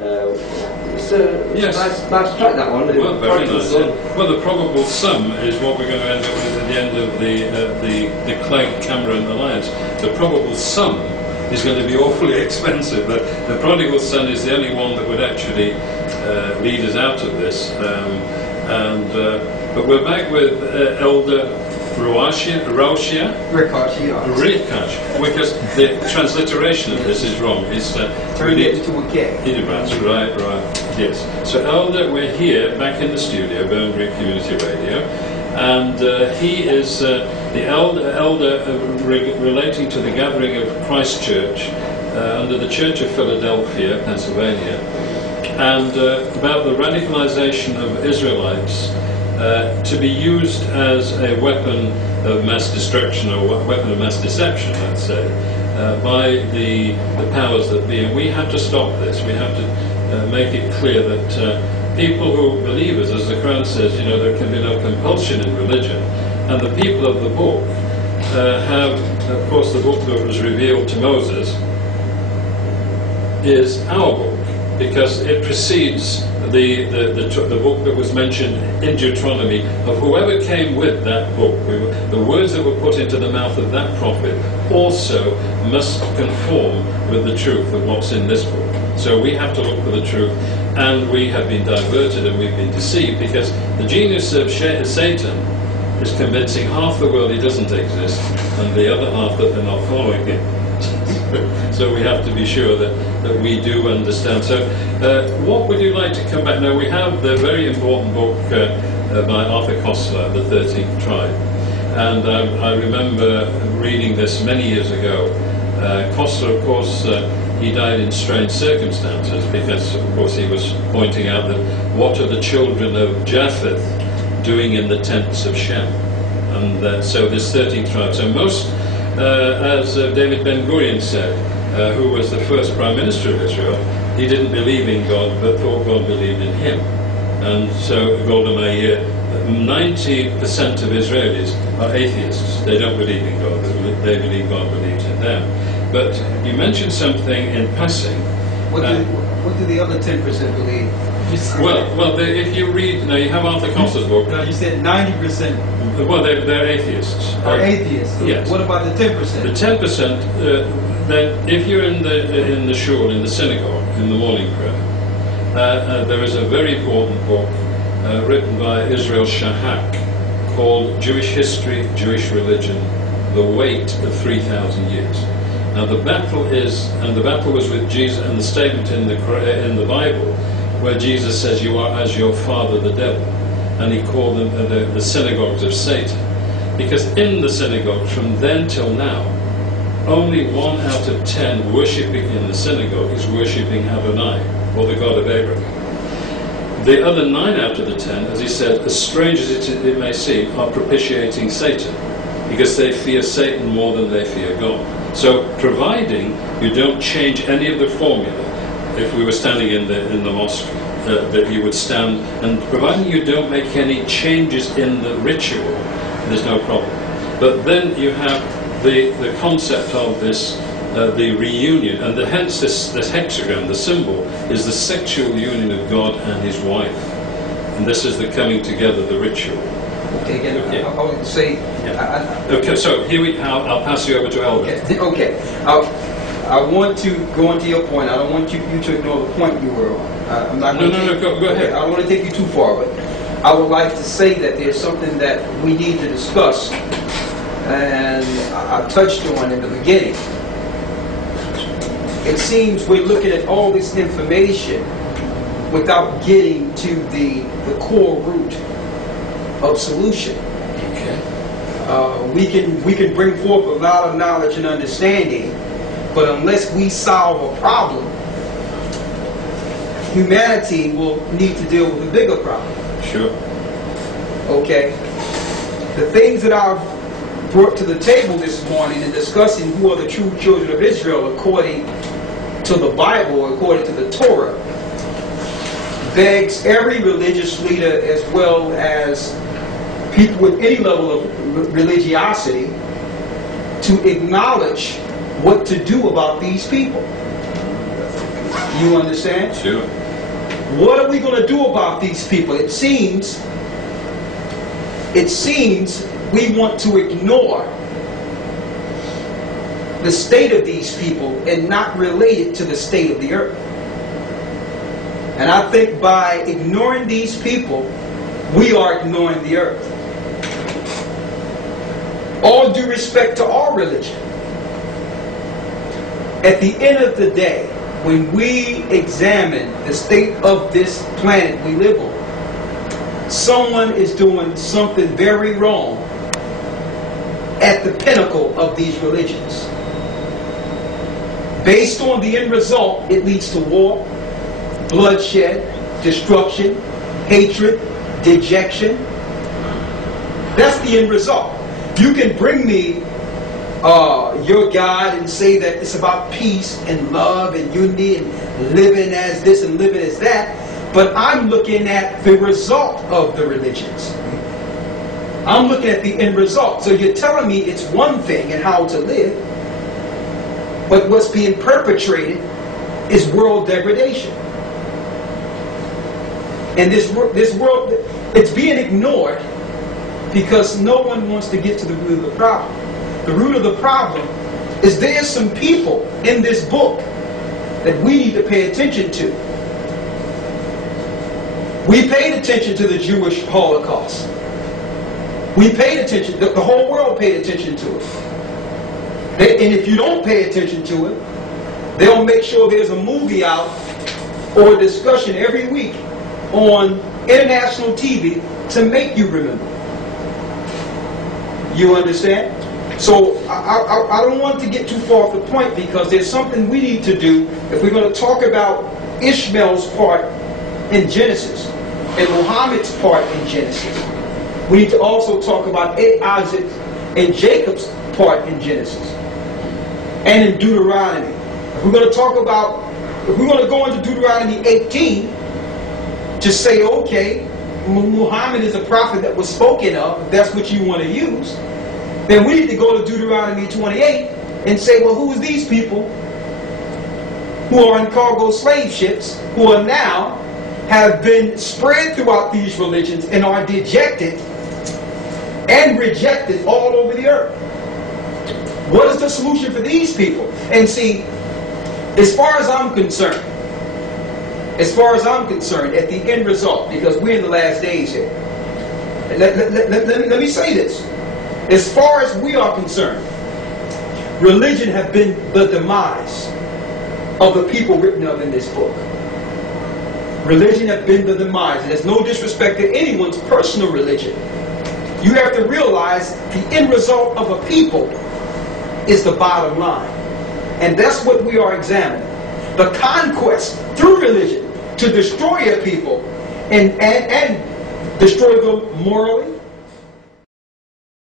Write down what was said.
Yes. Nice track, that one. Well, very nice. Yeah. Well, the probable sum is what we're going to end up with at the end of the Clegg-Cameron alliance. The probable sum is going to be awfully expensive. The prodigal son is the only one that would actually lead us out of this. But we're back with Elder Raushia, because the transliteration of this is wrong. It's turned it into a K. Right, yes. So Elder, we're here back in the studio, Bone Green Community Radio, and he is the elder relating to the gathering of Christ Church under the Church of Philadelphia, Pennsylvania, and about the radicalization of Israelites to be used as a weapon of mass destruction, or a weapon of mass deception, let's say, by the powers that be. And we have to stop this. We have to make it clear that people who believe us, as the Quran says, there can be no compulsion in religion. And the people of the book have, of course, the book that was revealed to Moses is our book, because it precedes the book that was mentioned in Deuteronomy of whoever came with that book. The words that were put into the mouth of that prophet also must conform with the truth of what's in this book. So we have to look for the truth, and we have been diverted and we've been deceived, because the genius of Satan is convincing half the world he doesn't exist and the other half that they're not following him. So we have to be sure that we do understand. So what would you like to come back? Now, we have the very important book by Arthur Koestler, The 13th Tribe. And I remember reading this many years ago. Koestler, of course, he died in strange circumstances, because, of course, he was pointing out that what are the children of Japheth doing in the tents of Shem? And so this 13th tribe. So most, as David Ben-Gurion said, who was the first Prime Minister of Israel, he didn't believe in God, but thought God believed in him. And so Golda Meir, 90% of Israelis are atheists. They don't believe in God, they believe God believes in them. But you mentioned something in passing. What do the other 10% believe? Well, if you read, now you have Arthur Koestler's book. No, you said 90%. Well, they're atheists. Are atheists? Yes. What about the 10%? The 10%, then if you're in the shul, in the synagogue, in the morning prayer, there is a very important book written by Israel Shahak called Jewish History, Jewish Religion, The Weight of 3,000 Years. Now the battle was with Jesus, and the statement in the Bible where Jesus says, "You are as your father the devil," and he called them the synagogues of Satan, because in the synagogue from then till now, only 1 out of 10 worshipping in the synagogue is worshipping Adonai, or the God of Abraham. The other 9 out of the 10, as he said, as strange as it may seem, are propitiating Satan, because they fear Satan more than they fear God. So, providing you don't change any of the formula, if we were standing in the mosque, that you would stand, and providing you don't make any changes in the ritual, there's no problem. But then you have the concept of this, the reunion, and hence this hexagram, the symbol, is the sexual union of God and his wife. And this is the coming together, the ritual. Okay, again, okay. I want to say... Yeah. Okay, so I'll pass you over to Elder. Okay. I want to go into your point. I don't want you to ignore the point you were on. I'm not go ahead. I don't want to take you too far, but I would like to say that there's something that we need to discuss, and I touched on in the beginning. It seems we're looking at all this information without getting to the core root of solution. Okay. We can bring forth a lot of knowledge and understanding, but unless we solve a problem, humanity will need to deal with a bigger problem. Sure. Okay. The things that I've brought to the table this morning in discussing who are the true children of Israel according to the Bible, according to the Torah, begs every religious leader as well as people with any level of religiosity to acknowledge what to do about these people. You understand? Sure. What are we going to do about these people? It seems we want to ignore the state of these people and not relate it to the state of the earth. And I think by ignoring these people, we are ignoring the earth. All due respect to our religion, at the end of the day, when we examine the state of this planet we live on, someone is doing something very wrong at the pinnacle of these religions. Based on the end result, it leads to war, bloodshed, destruction, hatred, dejection. That's the end result. You can bring me your God and say that it's about peace and love and unity and living as this and living as that, but I'm looking at the result of the religions. I'm looking at the end result. So you're telling me it's one thing and how to live, but what's being perpetrated is world degradation. And this world, it's being ignored because no one wants to get to the root of the problem. The root of the problem is there's some people in this book that we need to pay attention to. We paid attention to the Jewish Holocaust. We paid attention, the whole world paid attention to it. And if you don't pay attention to it, they'll make sure there's a movie out or a discussion every week on international TV to make you remember. You understand? So I don't want to get too far off the point, because there's something we need to do if we're going to talk about Ishmael's part in Genesis and Muhammad's part in Genesis. We need to also talk about Isaac and Jacob's part in Genesis and in Deuteronomy. If we're going to talk about, if we're going to go into Deuteronomy 18 to say, okay, Muhammad is a prophet that was spoken of, if that's what you want to use, then we need to go to Deuteronomy 28 and say, well, who is these people who are in cargo slave ships, who are now have been spread throughout these religions and are dejected and rejected all over the earth? What is the solution for these people? And see, as far as I'm concerned, at the end result, because we're in the last days here, let me say this. As far as we are concerned, religion has been the demise of the people written of in this book. Religion has been the demise. And there's no disrespect to anyone's personal religion. You have to realize the end result of a people is the bottom line. And that's what we are examining. The conquest through religion to destroy a people and destroy them morally,